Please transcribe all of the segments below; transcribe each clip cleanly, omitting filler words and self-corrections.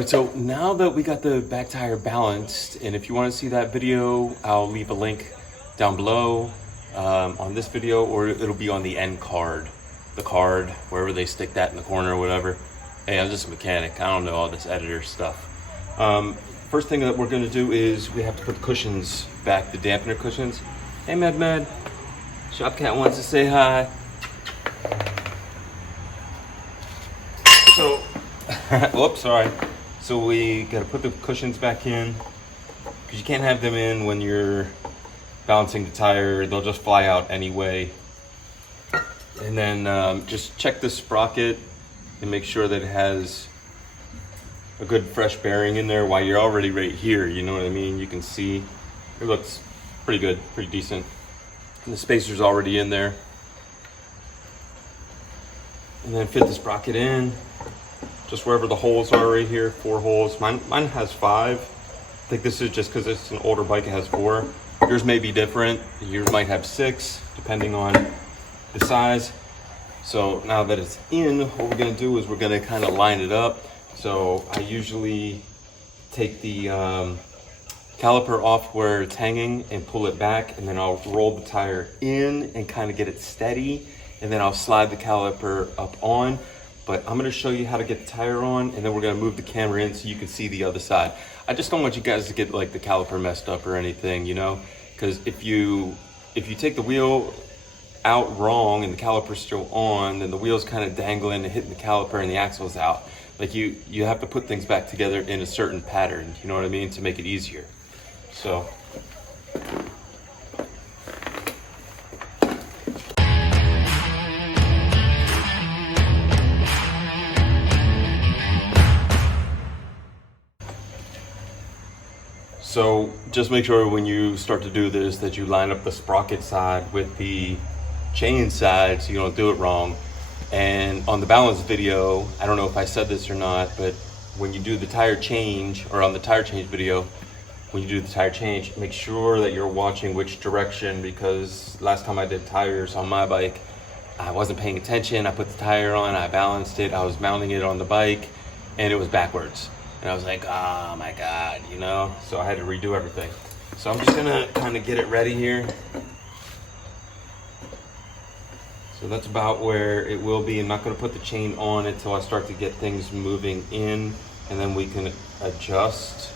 right, so now that we got the back tire balanced, and if you want to see that video, I'll leave a link down below on this video, or it'll be on the end card, the card, wherever they stick that in the corner or whatever. Hey, I'm just a mechanic. I don't know all this editor stuff. First thing that we're going to do is we have to put the cushions back, the dampener cushions. Hey, Med. Shopcat wants to say hi. So, whoops, sorry. So we got to put the cushions back in, because you can't have them in when you're balancing the tire. They'll just fly out anyway. And then just check the sprocket and make sure that it has a good fresh bearing in there while you're already right here. You know what I mean? You can see it looks pretty good, pretty decent. And the spacer's already in there. And then fit the sprocket in, just wherever the holes are right here, 4 holes. Mine has 5. I think this is just because it's an older bike, it has 4. Yours may be different. Yours might have 6, depending on the size. So now that it's in, what we're gonna do is we're gonna kind of line it up. So I usually take the caliper off where it's hanging and pull it back, and then I'll roll the tire in and kind of get it steady, and then I'll slide the caliper up on. But I'm gonna show you how to get the tire on, and then we're gonna move the camera in so you can see the other side. I just don't want you guys to get like the caliper messed up or anything, you know? Because if you take the wheel out wrong and the caliper's still on, then the wheel's kind of dangling and hitting the caliper and the axle's out. Like you have to put things back together in a certain pattern, you know what I mean, to make it easier. So just make sure when you start to do this that you line up the sprocket side with the chain side so you don't do it wrong. And on the balance video, I don't know if I said this or not, but when you do the tire change, or on the tire change video, when you do the tire change, make sure that you're watching which direction, because last time I did tires on my bike, I wasn't paying attention. I put the tire on, I balanced it, I was mounting it on the bike, and it was backwards. And I was like, oh my God, you know? So I had to redo everything. So I'm just gonna kind of get it ready here. So that's about where it will be. I'm not gonna put the chain on until I start to get things moving in, and then we can adjust.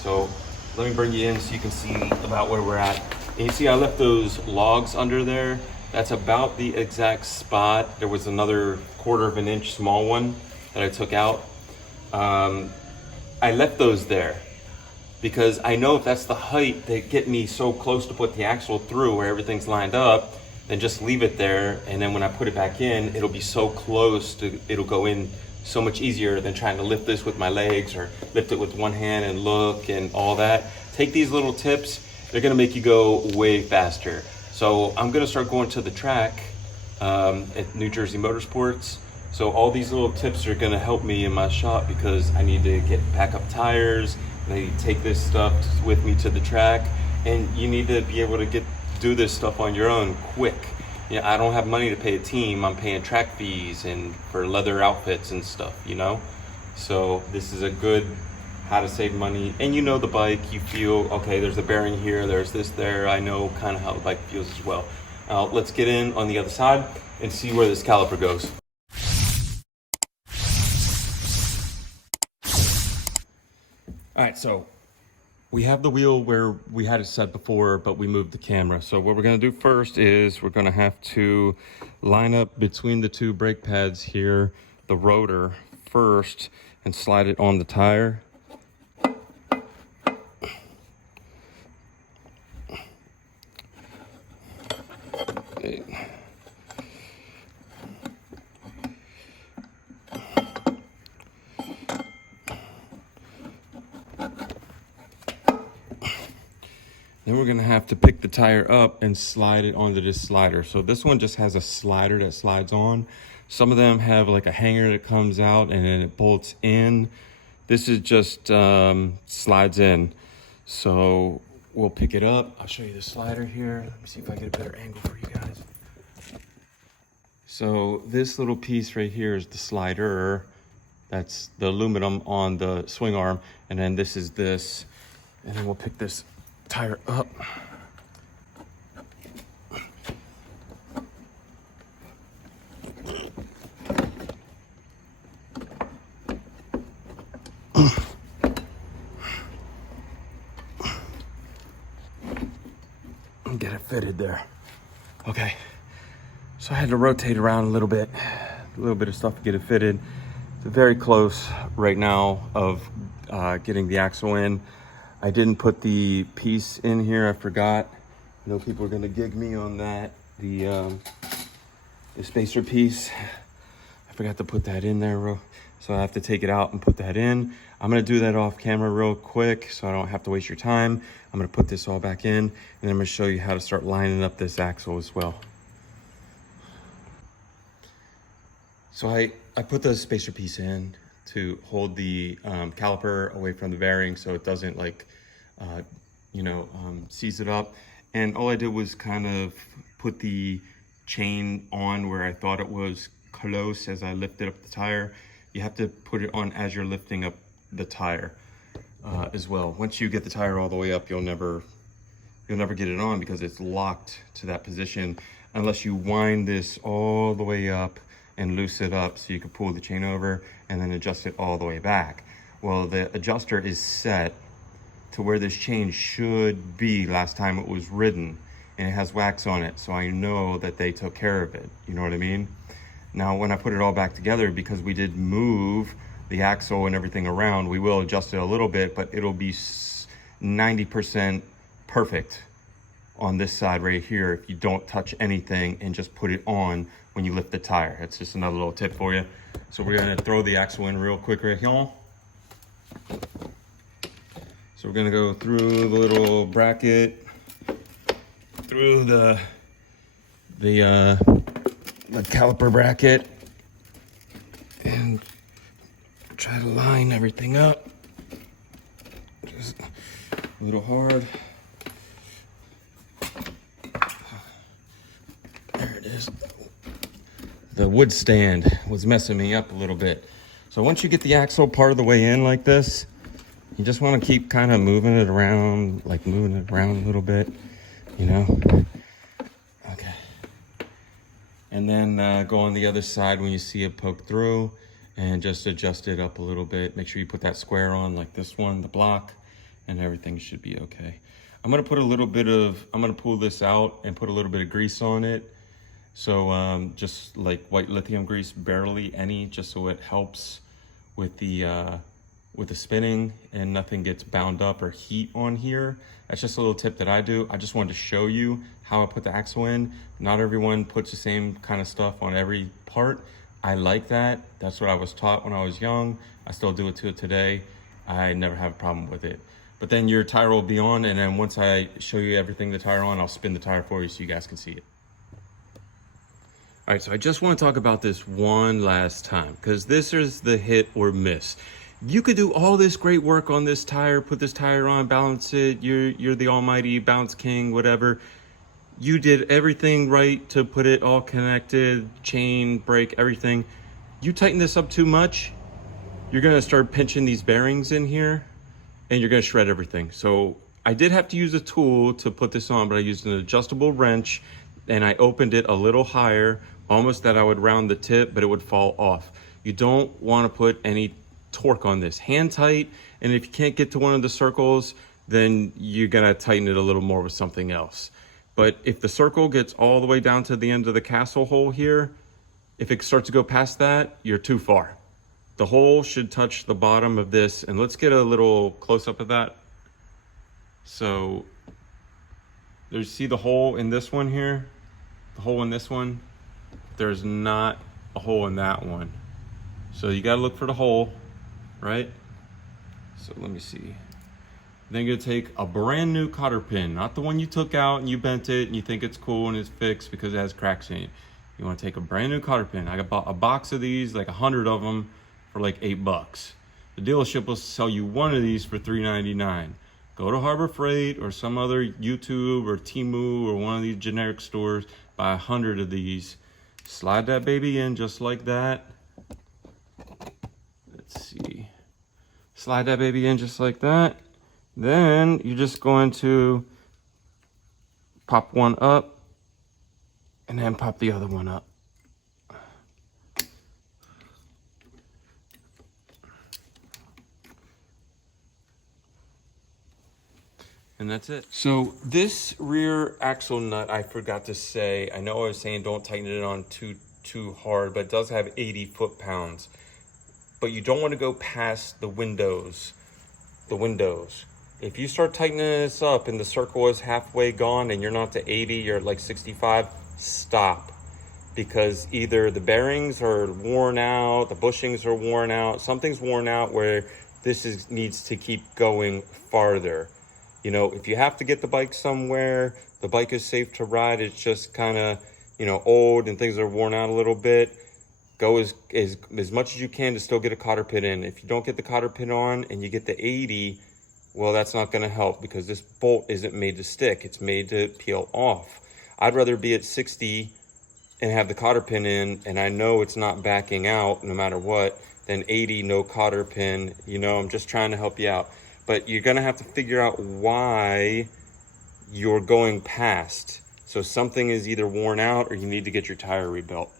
So let me bring you in so you can see about where we're at. And you see I left those logs under there. That's about the exact spot. There was another 1/4 of an inch small one that I took out. I left those there because I know if that's the height that get me so close to put the axle through where everything's lined up, then just leave it there, and then when I put it back in, it'll be so close to, it'll go in so much easier than trying to lift this with my legs or lift it with one hand and look and all that. Take these little tips, they're gonna make you go way faster. So I'm gonna start going to the track at New Jersey Motorsports. So all these little tips are gonna help me in my shop, because I need to get back up tires, and I need to take this stuff with me to the track, and you need to be able to do this stuff on your own quick. You know, I don't have money to pay a team. I'm paying track fees and for leather outfits and stuff, you know? So this is a good how to save money. And you know the bike, you feel, okay, there's a bearing here, there's this there. I know kind of how the bike feels as well. Let's get in on the other side and see where this caliper goes. All right, so we have the wheel where we had it set before, but we moved the camera. So what we're gonna do first is we're gonna have to line up between the 2 brake pads here, the rotor first, and slide it on the tire. Okay. Then we're gonna have to pick the tire up and slide it onto this slider. So this one just has a slider that slides on. Some of them have like a hanger that comes out and then it bolts in. This is just slides in. So we'll pick it up. I'll show you the slider here. Let me see if I get a better angle for you guys. So this little piece right here is the slider. That's the aluminum on the swing arm. And then this is this. And then we'll pick this tire up. And get it fitted there. Okay. So I had to rotate around a little bit of stuff to get it fitted. It's very close right now of getting the axle in. I didn't put the piece in here, I forgot. I know people are gonna gig me on that. The spacer piece, I forgot to put that in there, so I have to take it out and put that in. I'm gonna do that off camera real quick so I don't have to waste your time. I'm gonna put this all back in, and then I'm gonna show you how to start lining up this axle as well. So I put the spacer piece in to hold the caliper away from the bearing so it doesn't like, seize it up. And all I did was kind of put the chain on where I thought it was close as I lifted up the tire. You have to put it on as you're lifting up the tire as well. Once you get the tire all the way up, you'll never get it on because it's locked to that position unless you wind this all the way up and loose it up so you can pull the chain over and then adjust it all the way back. Well, the adjuster is set to where this chain should be last time it was ridden, and it has wax on it, so I know that they took care of it. You know what I mean? Now, when I put it all back together, because we did move the axle and everything around, we will adjust it a little bit, but it'll be 90% perfect on this side right here if you don't touch anything and just put it on when you lift the tire. It's just another little tip for you. So we're gonna throw the axle in real quick right here. So we're gonna go through the little bracket, through the caliper bracket, and try to line everything up. Just a little hard. There it is. The wood stand was messing me up a little bit. So once you get the axle part of the way in like this, you just want to keep kind of moving it around, like moving it around a little bit, you know? Okay. And then go on the other side when you see it poke through and just adjust it up a little bit. Make sure you put that square on like this one, the block, and everything should be okay. I'm gonna put a little bit of, I'm gonna pull this out and put a little bit of grease on it. So just like white lithium grease, barely any, just so it helps with the spinning and nothing gets bound up or heat on here. That's just a little tip that I do. I just wanted to show you how I put the axle in. Not everyone puts the same kind of stuff on every part. I like that. That's what I was taught when I was young. I still do it to today. I never have a problem with it. But then your tire will be on, and then once I show you everything the tire on, I'll spin the tire for you so you guys can see it. All right, so I just want to talk about this one last time because this is the hit or miss. You could do all this great work on this tire, put this tire on, balance it. You're the almighty bounce king, whatever. You did everything right to put it all connected, chain, brake, everything. You tighten this up too much, you're gonna start pinching these bearings in here and you're gonna shred everything. So I did have to use a tool to put this on, but I used an adjustable wrench and I opened it a little higher, almost that I would round the tip, but it would fall off. You don't wanna put any torque on this. Hand tight, and if you can't get to one of the circles, then you're gonna tighten it a little more with something else. But if the circle gets all the way down to the end of the castle hole here, if it starts to go past that, you're too far. The hole should touch the bottom of this, and let's get a little close-up of that. So, see the hole in this one here? The hole in this one? There's not a hole in that one. So you gotta look for the hole, right? So let me see. Then you're gonna take a brand new cotter pin, not the one you took out and you bent it and you think it's cool and it's fixed because it has cracks in it. You wanna take a brand new cotter pin. I bought a box of these, like 100 of them for like $8. The dealership will sell you one of these for $3.99. Go to Harbor Freight or some other YouTube or Temu or one of these generic stores, buy 100 of these. Slide that baby in just like that. Slide that baby in just like that. Then you're just going to pop one up and then pop the other one up. And that's it. So this rear axle nut, I forgot to say, I know I was saying don't tighten it on too hard, but it does have 80 foot-pounds. But you don't want to go past the windows. If you start tightening this up and the circle is halfway gone and you're not to 80, you're at like 65, stop. Because either the bearings are worn out, the bushings are worn out, something's worn out where this needs to keep going farther. You know, if you have to get the bike somewhere, the bike is safe to ride, it's just kind of, you know, old and things are worn out a little bit, go as much as you can to still get a cotter pin in. If you don't get the cotter pin on and you get the 80, well, that's not going to help because this bolt isn't made to stick. It's made to peel off. I'd rather be at 60 and have the cotter pin in, and I know it's not backing out no matter what, than 80, no cotter pin. You know, I'm just trying to help you out. But you're gonna have to figure out why you're going past. So something is either worn out or you need to get your tire rebuilt.